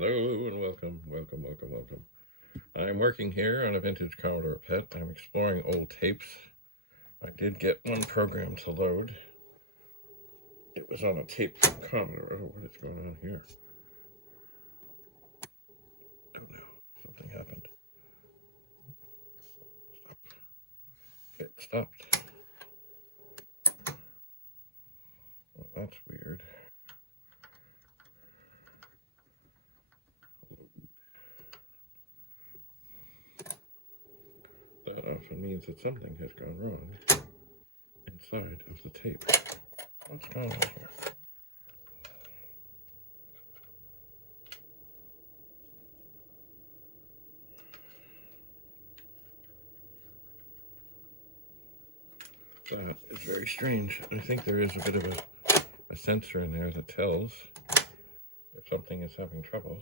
Hello and welcome. I'm working here on a vintage Commodore PET. I'm exploring old tapes. I did get one program to load. It was on a tape from Commodore. Oh, what is going on here? Oh no, something happened. Stop. It stopped. Well, that's weird. That often means that something has gone wrong inside of the tape. What's going on here? That is very strange. I think there is a bit of a sensor in there that tells if something is having trouble.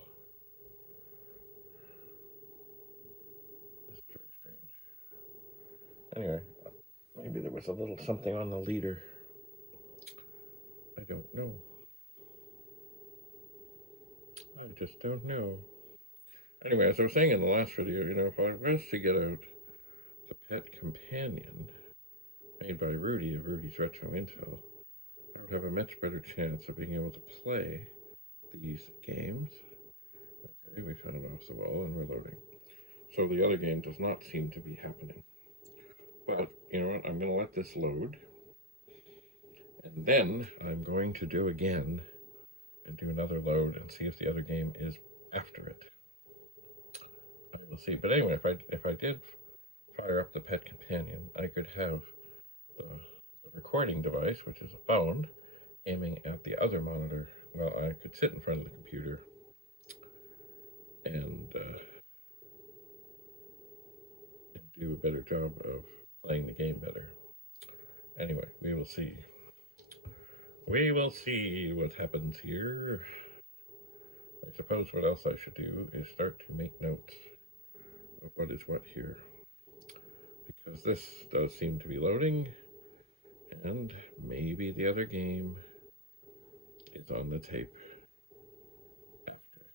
It's very strange. Anyway, maybe there was a little something on the leader. I don't know. I just don't know. Anyway, as I was saying in the last video, if I was to get out the PET Companion made by Rudy of Rudy's Retro Intel, I would have a much better chance of being able to play these games. Okay, we found Off the Wall and we're loading. So the other game does not seem to be happening. But, you know what, I'm going to let this load. And then I'm going to do again and do another load and see if the other game is after it. I will see. But anyway, if I did fire up the PET Companion, I could have the recording device, which is a phone, aiming at the other monitor. Well, I could sit in front of the computer and do a better job of playing the game better. Anyway, we will see. We will see what happens here. I suppose what else I should do is start to make notes of what is what here. Because this does seem to be loading, and maybe the other game is on the tape after it.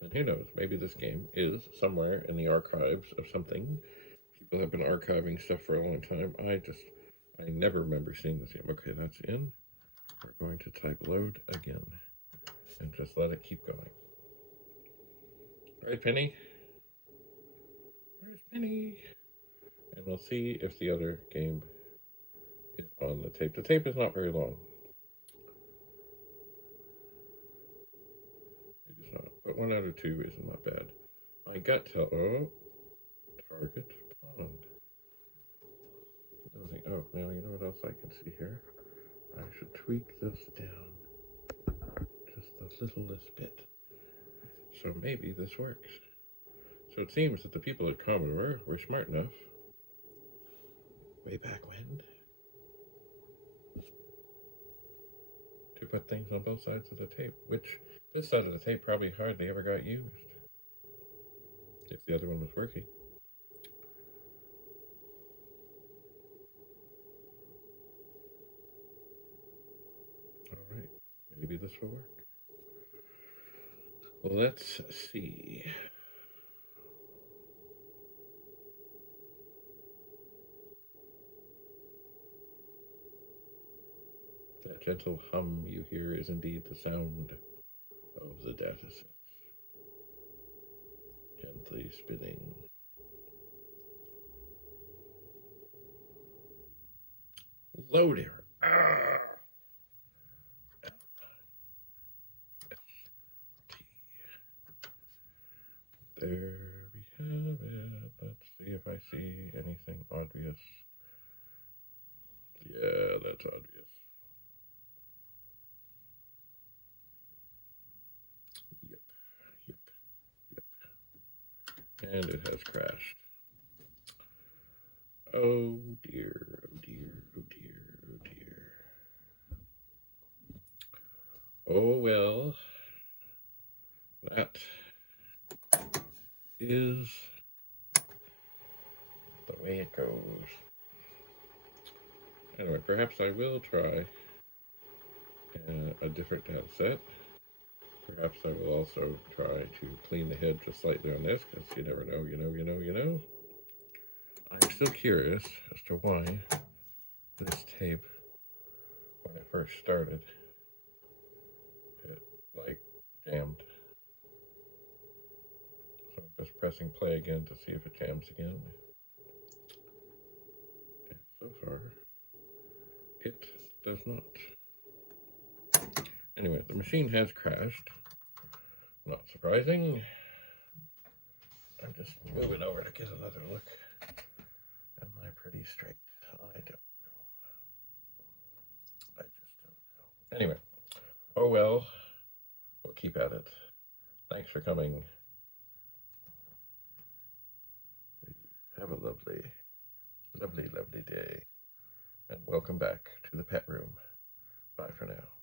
And who knows, maybe this game is somewhere in the archives of something. People have been archiving stuff for a long time. I never remember seeing this game. Okay, that's in. We're going to type load again and just let it keep going. All right, Penny. Where's Penny? And we'll see if the other game is on the tape. The tape is not very long. It is not, but 1 out of 2 isn't not bad. My gut tell. Oh, target pawn. Oh, now you know what else I can see here? I should tweak this down just the littlest bit. So maybe this works. So it seems that the people at Commodore were smart enough, way back when, to put things on both sides of the tape, which this side of the tape probably hardly ever got used, if the other one was working. Alright, maybe this will work. Let's see. That gentle hum you hear is indeed the sound of the datasette. Gently spinning. Loader. Ah! There we have it. Let's see if I see anything obvious. Yeah, that's obvious. Yep. And it has crashed. Oh dear, oh dear, oh dear, oh dear. Oh well. That is the way it goes. Anyway, perhaps I will try a different Datasette. Perhaps I will also try to clean the head just slightly on this, because you never know, you know. I'm still curious as to why this tape, when it first started, it like jammed. So I'm just pressing play again to see if it jams again. And so far, it does not. Anyway, the machine has crashed. Not surprising. I'm just moving over to get another look. Am I pretty straight? I don't know. I just don't know. Anyway, oh well. We'll keep at it. Thanks for coming. Have a lovely, lovely, lovely day. And welcome back to the pet room. Bye for now.